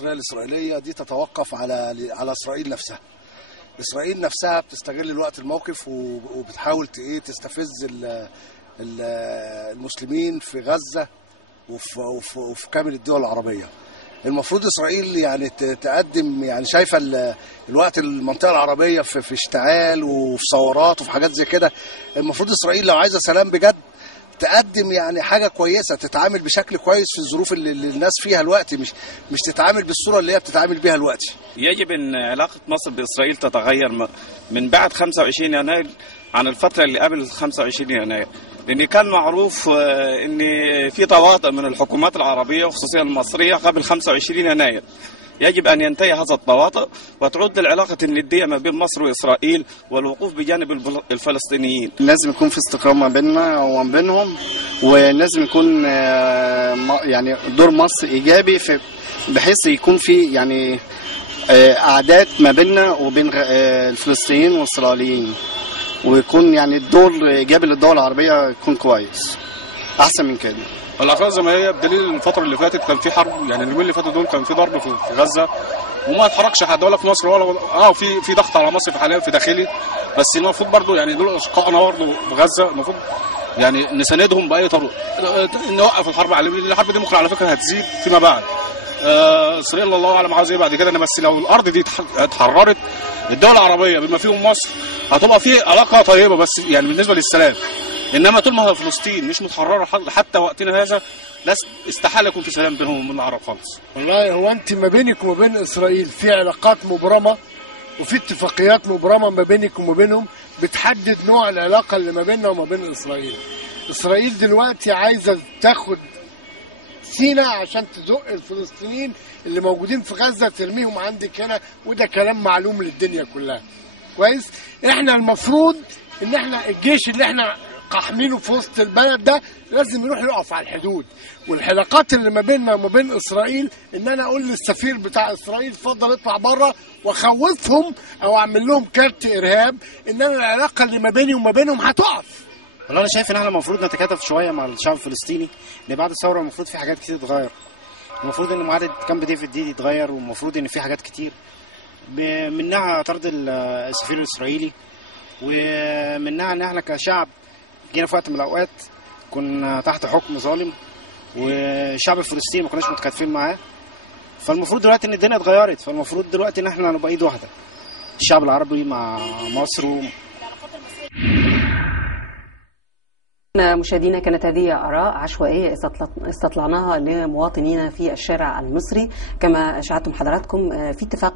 الإسرائيلية دي تتوقف على إسرائيل نفسها. إسرائيل نفسها بتستغل الوقت الموقف وبتحاول تستفز المسلمين في غزة وفي كامل الدول العربية. المفروض إسرائيل يعني تقدم، يعني شايفة الوقت المنطقة العربية في اشتعال وفي ثورات وفي حاجات زي كده. المفروض إسرائيل لو عايزة سلام بجد تقدم يعني حاجة كويسة، تتعامل بشكل كويس في الظروف اللي الناس فيها الوقت، مش تتعامل بالصورة اللي هي بتتعامل بيها الوقت. يجب ان علاقة مصر بإسرائيل تتغير من بعد 25 يناير عن الفترة اللي قبل 25 يناير، لأن كان معروف ان في تواطؤ من الحكومات العربية وخصوصا المصرية قبل 25 يناير. يجب أن ينتهي هذا التواطؤ وتعود العلاقة الندية ما بين مصر وإسرائيل والوقوف بجانب الفلسطينيين. لازم يكون في استقرار ما بيننا وما بينهم، ولازم يكون يعني دور مصر إيجابي بحيث يكون في يعني قعدات ما بيننا وبين الفلسطينيين والإسرائيليين، ويكون يعني الدور إيجابي للدول العربية يكون كويس أحسن من كده. الأحداث زي ما هي بدليل الفترة اللي فاتت كان في حرب، يعني اليومين اللي فاتوا دول كان في ضرب في غزة وما اتحركش حد ولا في مصر ولا في ضغط على مصر في حاليا في داخلي، بس المفروض برضو يعني دول أشقائنا برضو في غزة، المفروض يعني نساندهم بأي طريقة، نوقف الحرب عليهم، لأن الحرب دي ممكن على فكرة هتزيد فيما بعد. إسرائيل الله أعلم عاوز إيه بعد كده، بس لو الأرض دي اتحررت الدول العربية بما فيهم مصر هتبقى في علاقة طيبة، بس يعني بالنسبة للسلام. انما طول ما فلسطين مش متحرره حتى وقتنا هذا استحاله يكون في سلام بينهم وبين العرب خالص. والله هو انت ما بينك وما بين اسرائيل في علاقات مبرمه وفي اتفاقيات مبرمه ما بينك وما بينهم بتحدد نوع العلاقه اللي ما بيننا وما بين اسرائيل. اسرائيل دلوقتي عايزه تاخد سيناء عشان تزق الفلسطينيين اللي موجودين في غزه ترميهم عندك هنا، وده كلام معلوم للدنيا كلها. كويس؟ احنا المفروض ان احنا الجيش اللي احنا قاحمينه في وسط البلد ده لازم يروح يقف على الحدود، والحلقات اللي ما بيننا وما بين اسرائيل ان انا اقول للسفير بتاع اسرائيل اتفضل اطلع بره واخوفهم او اعمل لهم كارت ارهاب ان انا العلاقه اللي ما بيني وما بينهم هتقف. والله انا شايف ان احنا المفروض نتكاتف شويه مع الشعب الفلسطيني، ان بعد الثوره المفروض في حاجات كتير تتغير. المفروض ان معاهده كامب ديفيد دي يتغير، والمفروض ان في حاجات كتير منها طرد السفير الاسرائيلي، ومنها ان احنا كشعب جينا في وقت من الاوقات كنا تحت حكم ظالم والشعب الفلسطيني ما كناش متكاتفين معاه. فالمفروض دلوقتي ان الدنيا اتغيرت، فالمفروض دلوقتي ان احنا نبقى ايد واحده، الشعب العربي مع مصر مشاهدينا، كانت هذه آراء عشوائية استطلعناها لمواطنين في الشارع المصري. كما أشعرتم حضراتكم في اتفاق